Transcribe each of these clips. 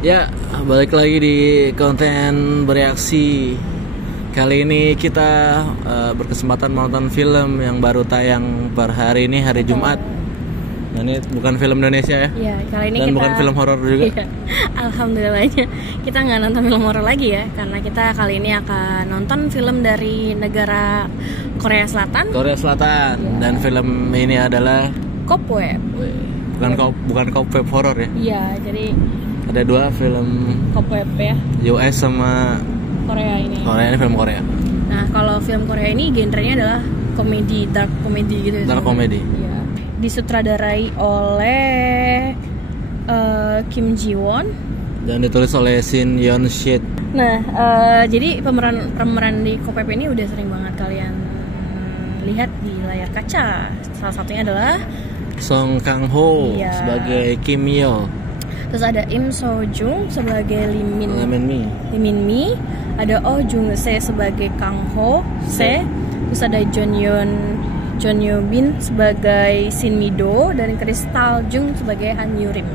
Ya, balik lagi di konten bereaksi. Kali ini kita berkesempatan menonton film yang baru tayang per hari ini, hari Jumat. Dan ini bukan film Indonesia ya? Iya, kali ini dan kita bukan film horor juga. Iya, alhamdulillahnya kita nggak nonton film horor lagi ya, karena kita kali ini akan nonton film dari negara Korea Selatan. Korea Selatan. Iya. Dan film ini adalah Cobweb. bukan Cobweb horor ya? Iya, jadi Ada dua film Cobweb ya, US sama Korea ini. Korea, ini film Korea. Nah, kalau film Korea ini genrenya adalah komedi, dark comedy gitu. Dark comedy. Iya. Disutradarai oleh Kim Ji Won Dan ditulis oleh Shin Yeon Shit. Nah, jadi pemeran di Cobweb ini udah sering banget kalian lihat di layar kaca. Salah satunya adalah Song Kang Ho Iya. sebagai Kim Yo. terus ada Im So Jung sebagai Lee Min Mi, ada Oh Jung Se sebagai Kang Ho Se, terus ada John Yo Bin sebagai Shin Mi Do, dan Crystal Jung sebagai Han Yu Rim.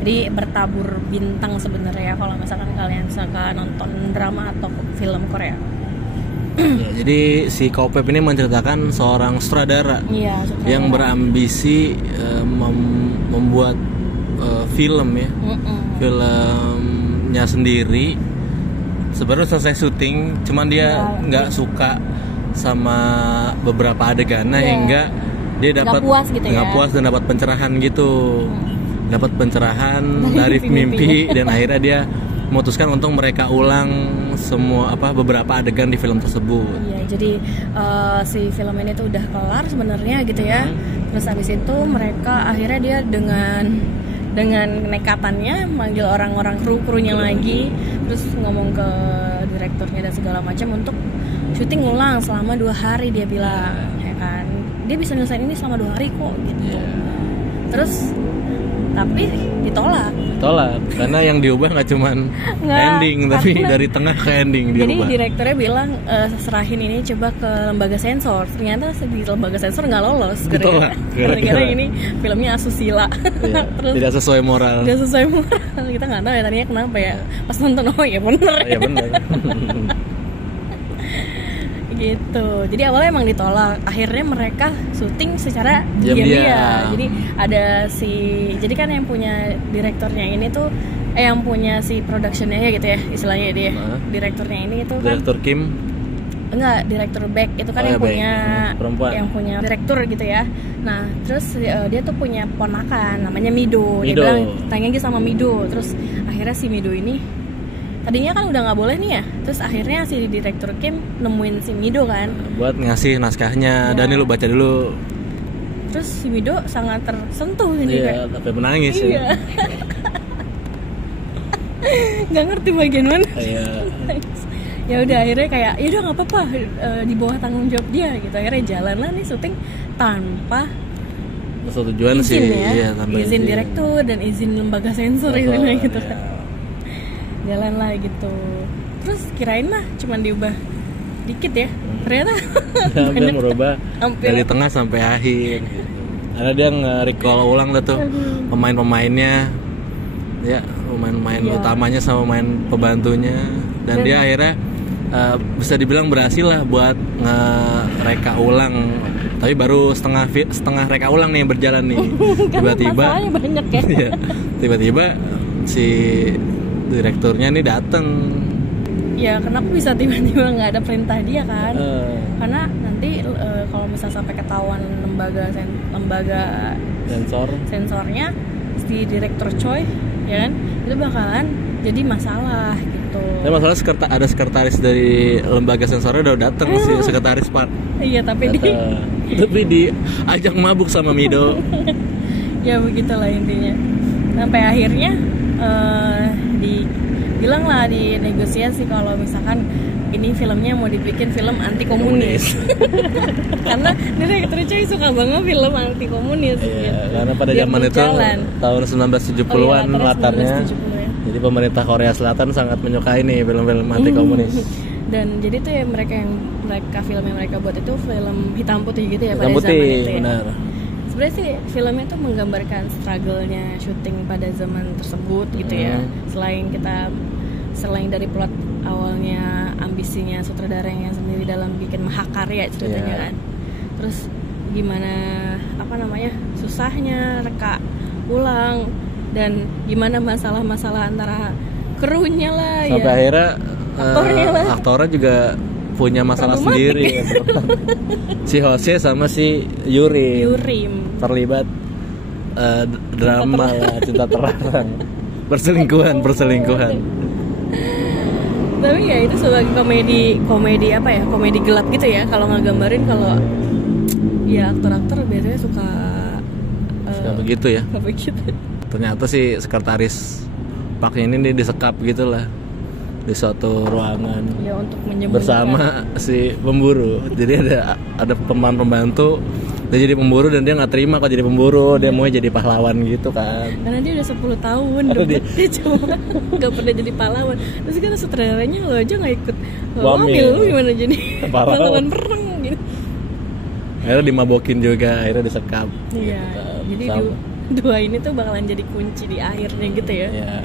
Jadi bertabur bintang sebenarnya kalau misalkan kalian suka nonton drama atau film Korea. Ya, jadi si Cobweb ini menceritakan seorang sutradara Iya, yang berambisi membuat film ya, filmnya sendiri. Sebenarnya selesai syuting, cuman dia nggak suka sama beberapa adegannya hingga dia dapat nggak puas dan dapat pencerahan gitu. Dapat pencerahan dari mimpi dan akhirnya dia memutuskan untuk mereka ulang semua beberapa adegan di film tersebut. Iya, jadi si film ini tuh udah kelar sebenarnya gitu ya. Terus habis itu mereka akhirnya dia dengan nekatannya manggil orang-orang kru-krunya lagi, terus ngomong ke direkturnya dan segala macam untuk syuting ulang selama 2 hari dia bilang, ya kan. Dia bisa nyelesain ini selama 2 hari kok gitu. Terus tapi ditolak karena yang diubah nggak cuman ending tapi dari tengah ke ending diubah. Jadi direkturnya bilang serahin ini coba ke lembaga sensor, ternyata di lembaga sensor nggak lolos gara-gara ini filmnya asusila. Iya, terus tidak sesuai moral, kita nggak tahu ya tadinya kenapa ya, pas nonton oh ya bener gitu. Jadi awalnya emang ditolak, akhirnya mereka syuting secara diam-diam. Jadi ada jadi kan yang punya direkturnya ini tuh yang punya si productionnya ya gitu ya istilahnya dia. Direkturnya ini itu direktur kan, Kim direktur Baek itu kan yang punya perempuan, yang punya direktur gitu ya. Nah terus dia tuh punya ponakan namanya Mido. Dia bilang tanya lagi sama Mido, terus akhirnya si Mido ini tadinya kan udah nggak boleh nih ya, terus akhirnya si direktur Kim nemuin si Mido kan buat ngasih naskahnya. Dan ini lu baca dulu. Terus si Mido sangat tersentuh gitu. Iya, tapi menangis ya. Nggak ngerti bagian mana. Iya. Ya udah akhirnya kayak ya udah nggak apa-apa, di bawah tanggung jawab dia gitu. Akhirnya jalan lah nih syuting tanpa persetujuan izin ya, tanpa izin direktur dan izin lembaga sensor gitu kan. Jalan lah gitu. Terus kirain mah cuman diubah dikit ya, ternyata hampir merubah dari tengah sampai akhir. Karena dia nge-recall ulang lah tuh pemain-pemainnya ya, pemain utamanya sama pemain pembantunya, dan dia akhirnya bisa dibilang berhasil lah buat nge-reka ulang. Tapi baru setengah reka ulang nih berjalan nih. Tiba-tiba banyak ya. Tiba-tiba si direkturnya nih dateng. Ya kenapa bisa tiba-tiba nggak ada perintah dia kan? Karena nanti kalau misal sampai ketahuan lembaga sensornya si direktur Choi ya kan, itu bakalan jadi masalah gitu. Ya masalah ada sekretaris dari lembaga sensornya udah dateng sih, sekretaris Pak. Iya tapi di ajak mabuk sama Mido. Ya begitulah intinya. Sampai akhirnya dibilang lah di negosiasi kalau misalkan ini filmnya mau dibikin film anti komunis. Karena direktur Choi suka banget film anti komunis. Iya, gitu. karena pada zaman itu tahun 1970-an latarnya. Jadi pemerintah Korea Selatan sangat menyukai nih film-film anti komunis. Dan jadi tuh ya film yang mereka buat itu film hitam putih gitu ya, hitam pada putih, zaman itu ya. Benar. sebenarnya sih filmnya tuh menggambarkan struggle-nya syuting pada zaman tersebut gitu ya. Selain dari plot awalnya ambisinya sutradaranya sendiri dalam bikin mahakarya ceritanya kan. Terus gimana susahnya reka ulang dan gimana masalah-masalah antara krunya lah sampai akhirnya aktornya juga punya masalah sendiri. Si Jose sama si Yurim terlibat drama lah, cinta terlarang, perselingkuhan. Tapi ya itu sebagai komedi gelap gitu ya, kalau ngegambarin kalau ya aktor-aktor biasanya suka begitu ya. Ternyata si sekretaris Pak ini disekap gitulah di suatu ruangan ya, untuk menyembunyikan bersama si pemburu. Jadi ada pembantu dia jadi pemburu dan dia nggak terima kalau jadi pemburu, dia mau jadi pahlawan gitu kan. Karena dia udah 10 tahun dia cuma nggak pernah jadi pahlawan. Terus kan sutradaranya lo aja nggak ikut wamil, lu gimana jadi pahlawan perang gitu. Akhirnya dimabokin juga, akhirnya disekap. Iya. Jadi dua ini tuh bakalan jadi kunci di akhirnya gitu ya. Iya.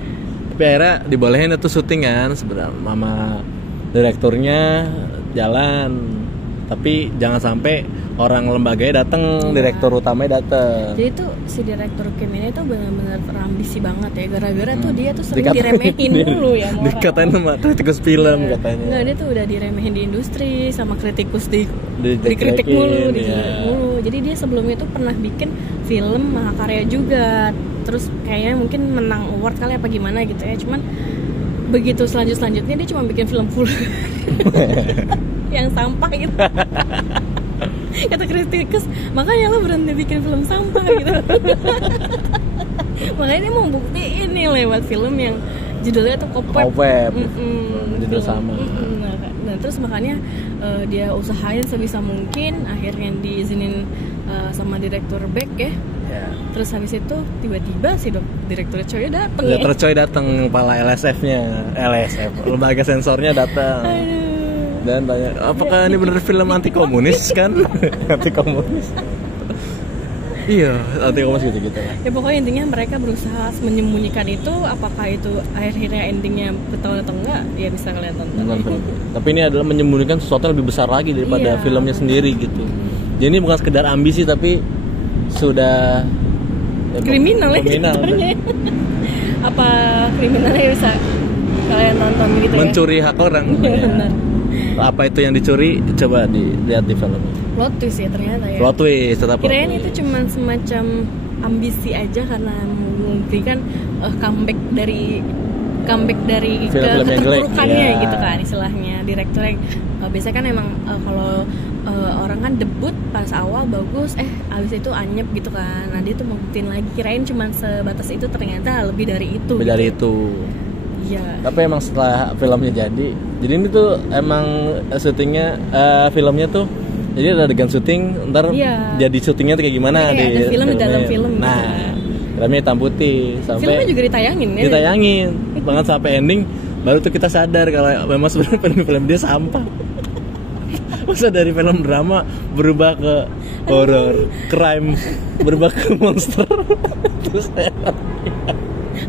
Tapi akhirnya dibolehin itu syuting kan sebenarnya sama direkturnya jalan. Tapi jangan sampai orang lembaganya datang, direktur utamanya datang. Jadi tuh si direktur Kim ini tuh benar-benar terambisi banget ya, gara-gara tuh dia tuh sering diremehin mulu ya. Dikatain sama kritikus film katanya. Enggak, dia tuh udah diremehin di industri sama kritikus dikritik mulu, mulu. Jadi dia sebelumnya tuh pernah bikin film mahakarya juga. Terus kayaknya mungkin menang award kali apa gimana gitu ya. Cuman begitu selanjutnya dia cuma bikin film full yang sampah gitu. Kata kritikus, makanya lo berhenti bikin film sampah gitu. Makanya dia mau buktiin nih lewat film yang judulnya tuh Cobweb. Judul sama. Nah terus makanya dia usahain sebisa mungkin, akhirnya diizinin sama direktur Beck ya. Terus habis itu tiba-tiba si direktur Choi datang. Direktur Choi datang, kepala LSF-nya, lembaga sensornya datang. Dan tanya, apakah ini benar film anti komunis kan? Anti komunis. Iya, anti komunis gitu. Ya pokoknya intinya mereka berusaha menyembunyikan itu. Apakah itu akhirnya endingnya ketahuan atau enggak? Ya bisa kalian tonton. Tapi ini adalah menyembunyikan sesuatu yang lebih besar lagi daripada filmnya sendiri gitu. Jadi ini bukan sekedar ambisi tapi sudah kriminal. Apa kriminalnya bisa kalian tonton gitu ya? Mencuri hak orang. Benar. Apa itu yang dicuri? Coba dilihat di film. Plot twist ya ternyata ya. Plot twist tetap. Kirain itu cuma semacam ambisi aja karena memberikan comeback dari keterpurukannya gitu kan istilahnya. Direkturnya biasanya kan emang kalau orang kan debut pas awal bagus, abis itu anyep gitu kan. Nah dia tuh membuktiin lagi, kirain cuma sebatas itu, ternyata lebih dari itu. Iya. Tapi emang setelah filmnya jadi ini tuh emang syutingnya filmnya tuh jadi ada adegan syuting, ntar jadi syutingnya tuh kayak gimana di ada film di dalam film. Nah, filmnya hitam putih sampai filmnya juga ditayangin ya. Ditayangin banget sampai ending, baru tuh kita sadar kalau memang sebenarnya film dia sampah. Masa dari film drama berubah ke horror, crime, berubah ke monster. Terus nggak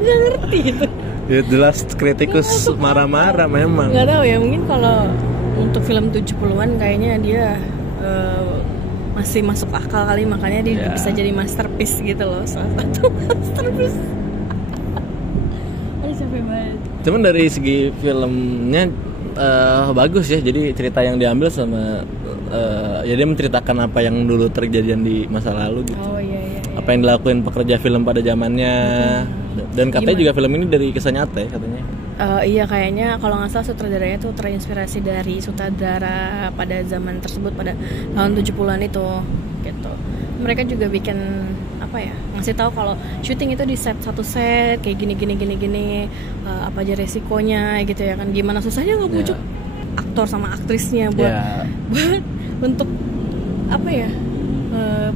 ngerti itu. Ya jelas kritikus marah-marah memang. Nggak tahu ya, mungkin kalau untuk film 70-an kayaknya dia masih masuk akal kali, makanya dia bisa jadi masterpiece gitu loh, salah satu masterpiece. Aduh capek banget. Cuman dari segi filmnya bagus ya, jadi cerita yang diambil sama ya dia menceritakan apa yang dulu terjadian di masa lalu gitu. Oh iya. Apa yang dilakuin pekerja film pada zamannya. Dan katanya juga film ini dari kisah nyata ya katanya. Iya kayaknya kalau nggak salah sutradaranya tuh terinspirasi dari sutradara pada zaman tersebut pada tahun 70-an itu gitu. Mereka juga bikin ngasih tahu kalau syuting itu di satu set kayak gini apa aja resikonya gitu ya kan, gimana susahnya ngebujuk aktor sama aktrisnya buat untuk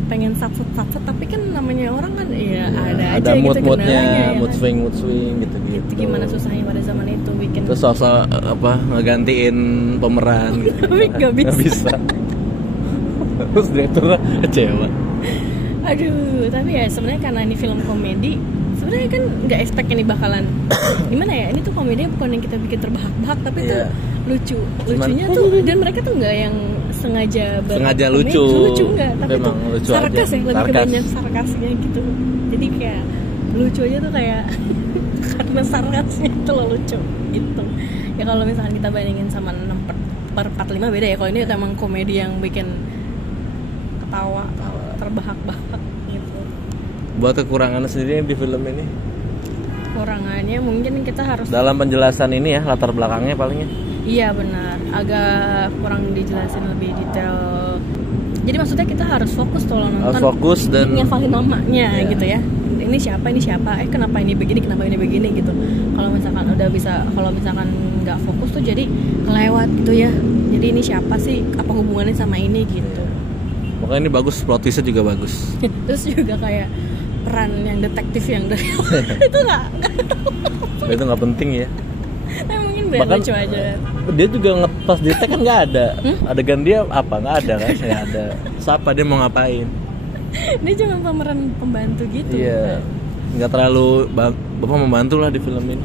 pengen satset tapi kan namanya orang kan ada aja mood gitu moodnya, mood swing gitu. Gimana susahnya pada zaman itu bikin terus sosok ngegantiin pemeran tapi nggak bisa. Terus direkturnya kecewa. Aduh, tapi ya sebenarnya karena ini film komedi, sebenarnya kan nggak expect ini bakalan gimana ya. Ini tuh komedi bukan yang kita bikin terbahak-bahak, tapi tuh lucu. Lucunya tuh, dan mereka tuh nggak yang sengaja lucu. Lucu nggak, tapi memang tuh lucu sarkas aja. ya, lebih ke banyak sarkasnya gitu. Jadi kayak lucunya tuh kayak karena sarkasnya itu loh lucu gitu. Ya kalau misalkan kita bandingin sama 6/45 beda ya. Kalau ini emang komedi yang bikin ketawa terbahak-bahak gitu. Buat kekurangannya sendiri di film ini, Kurangannya mungkin kita harus dalam penjelasan ini ya, latar belakangnya palingnya. Iya benar, agak kurang dijelasin lebih detail. Jadi maksudnya kita harus fokus tuh nonton, harus fokus dan ngafalin namanya gitu ya. Ini siapa, kenapa ini begini gitu. Kalau misalkan nggak fokus tuh jadi kelewat gitu ya. Jadi ini siapa sih, apa hubungannya sama ini gitu. Makanya ini bagus, plot twistnya juga bagus. Terus juga kayak peran yang detektif yang dari itu Itu nggak penting ya. Nah, mungkin biar lucu aja. Dia juga pas di tag kan nggak ada. Adegan dia apa nggak ada kan? Saya ada. Siapa dia mau ngapain? Dia cuma pemeran pembantu gitu. Iya. Nggak terlalu bapak membantu lah di film ini.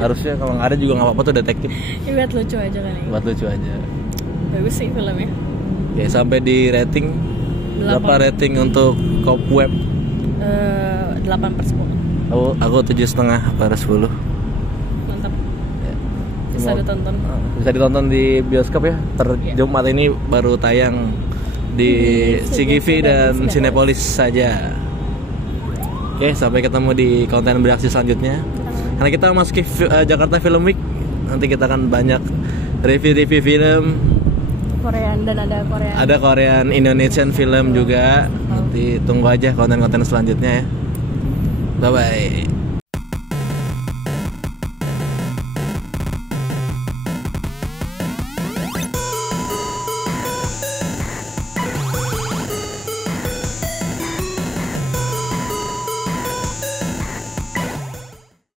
Harusnya kalau nggak ada juga nggak apa-apa tuh detektif. Ya, buat lucu aja kan ya. Buat lucu aja. Bagus sih filmnya. Ya sampai di rating 8. Berapa rating untuk Cobweb? 8/10. Aku 7,5/10. Mantap. Bisa ditonton. Bisa ditonton di bioskop ya. Jumat ini baru tayang di CGV dan Cinepolis saja. Oke, sampai ketemu di konten beraksi selanjutnya. Karena kita masuk Jakarta Film Week, nanti kita akan banyak review film Korean dan ada Korean Indonesian film juga. Nanti tunggu aja konten-konten selanjutnya ya. Bye bye.